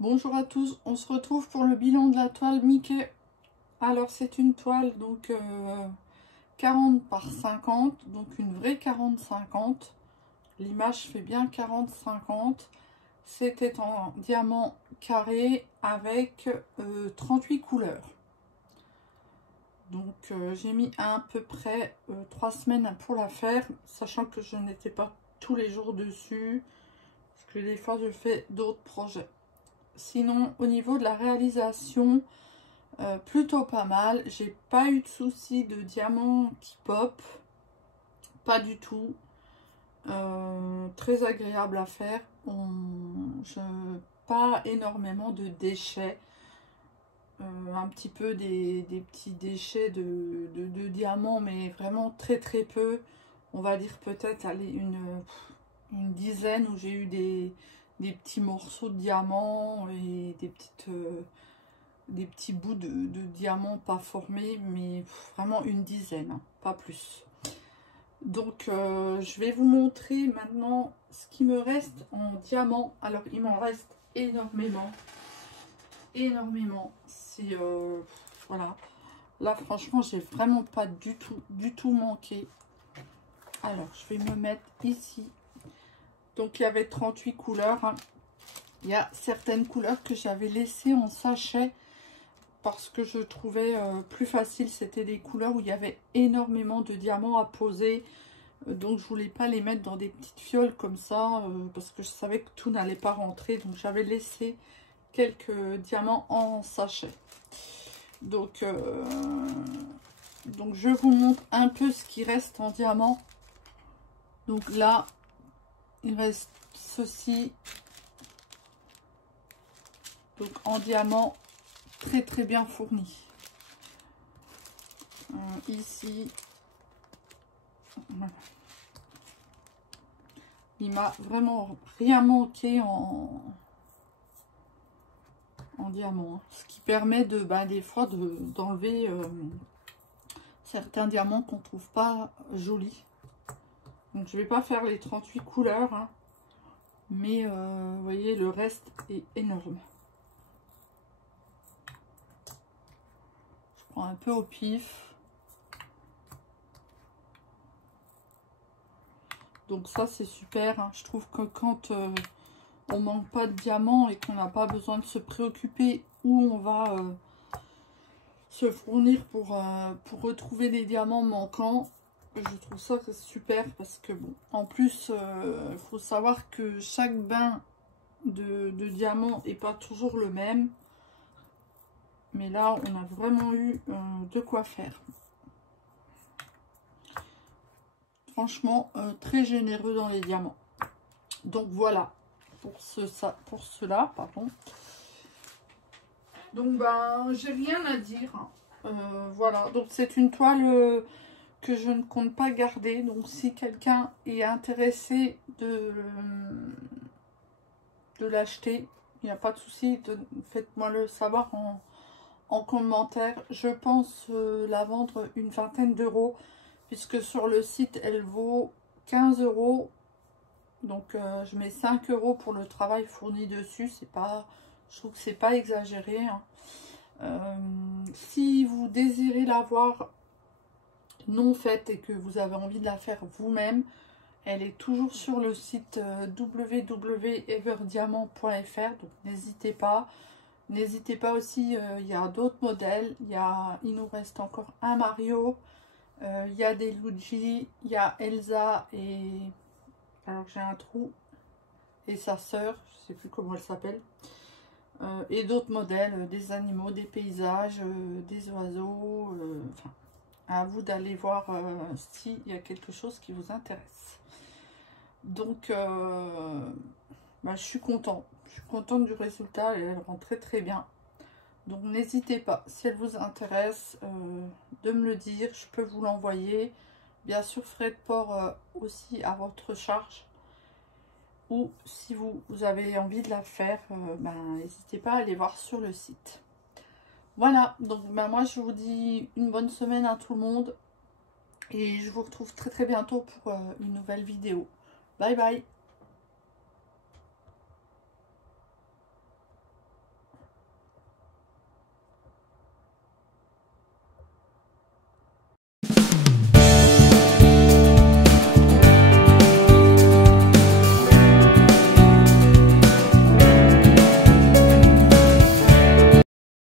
Bonjour à tous, on se retrouve pour le bilan de la toile Mickey. Alors c'est une toile donc 40 par 50, donc une vraie 40-50. L'image fait bien 40-50. C'était en diamant carré avec 38 couleurs. Donc j'ai mis à peu près 3 semaines pour la faire, sachant que je n'étais pas tous les jours dessus, parce que des fois je fais d'autres projets. Sinon, au niveau de la réalisation, plutôt pas mal. J'ai pas eu de soucis de diamants qui pop. Pas du tout. Très agréable à faire. Pas énormément de déchets. Un petit peu des petits déchets de diamants, mais vraiment très très peu. On va dire peut-être une dizaine où j'ai eu des petits morceaux de diamants et des petits bouts de diamants pas formés, mais vraiment une dizaine, hein, pas plus. Donc je vais vous montrer maintenant ce qui me reste en diamant. Alors il m'en reste énormément. C'est voilà. Là franchement j'ai vraiment pas du tout manqué. Alors je vais me mettre ici. Donc il y avait 38 couleurs, hein. Il y a certaines couleurs que j'avais laissées en sachet parce que je trouvais plus facile. C'était des couleurs où il y avait énormément de diamants à poser. Donc je voulais pas les mettre dans des petites fioles comme ça parce que je savais que tout n'allait pas rentrer. Donc j'avais laissé quelques diamants en sachet. Donc je vous montre un peu ce qui reste en diamant. Donc là, il reste ceci. Donc en diamant très bien fourni. Ici, voilà. Il m'a vraiment rien manqué en diamant, hein. Ce qui permet de des fois d'enlever certains diamants qu'on trouve pas jolis. Donc je vais pas faire les 38 couleurs, hein, mais vous voyez le reste est énorme. Je prends un peu au pif. Donc ça c'est super, hein. Je trouve que quand on manque pas de diamants et qu'on n'a pas besoin de se préoccuper où on va se fournir pour retrouver des diamants manquants, je trouve ça super parce que bon, en plus il faut savoir que chaque bain de diamants n'est pas toujours le même, mais là on a vraiment eu de quoi faire. Franchement très généreux dans les diamants. Donc voilà pour cela, pardon. Donc j'ai rien à dire. Voilà, donc c'est une toile que je ne compte pas garder. Donc si quelqu'un est intéressé de l'acheter, il n'y a pas de souci, faites-moi le savoir en commentaire. Je pense la vendre une vingtaine d'euros, puisque sur le site elle vaut 15 euros. Donc je mets 5 euros pour le travail fourni dessus. C'est pas, je trouve que c'est pas exagéré, hein. Si vous désirez l'avoir non faite et que vous avez envie de la faire vous-même, elle est toujours sur le site www.everdiamant.fr, donc n'hésitez pas. N'hésitez pas aussi, il y a d'autres modèles. Il nous reste encore un Mario, il y a des Luigi, il y a Elsa et... alors j'ai un trou, et sa sœur, je sais plus comment elle s'appelle. Et d'autres modèles, des animaux, des paysages, des oiseaux. Enfin, à vous d'aller voir s'il y a quelque chose qui vous intéresse. Donc, je suis contente. Je suis contente du résultat et elle rend très bien. Donc, n'hésitez pas, si elle vous intéresse, de me le dire. Je peux vous l'envoyer. Bien sûr, frais de port aussi à votre charge. Ou si vous avez envie de la faire, n'hésitez pas à aller voir sur le site. Voilà, donc moi je vous dis une bonne semaine à tout le monde. Et je vous retrouve très bientôt pour une nouvelle vidéo. Bye bye.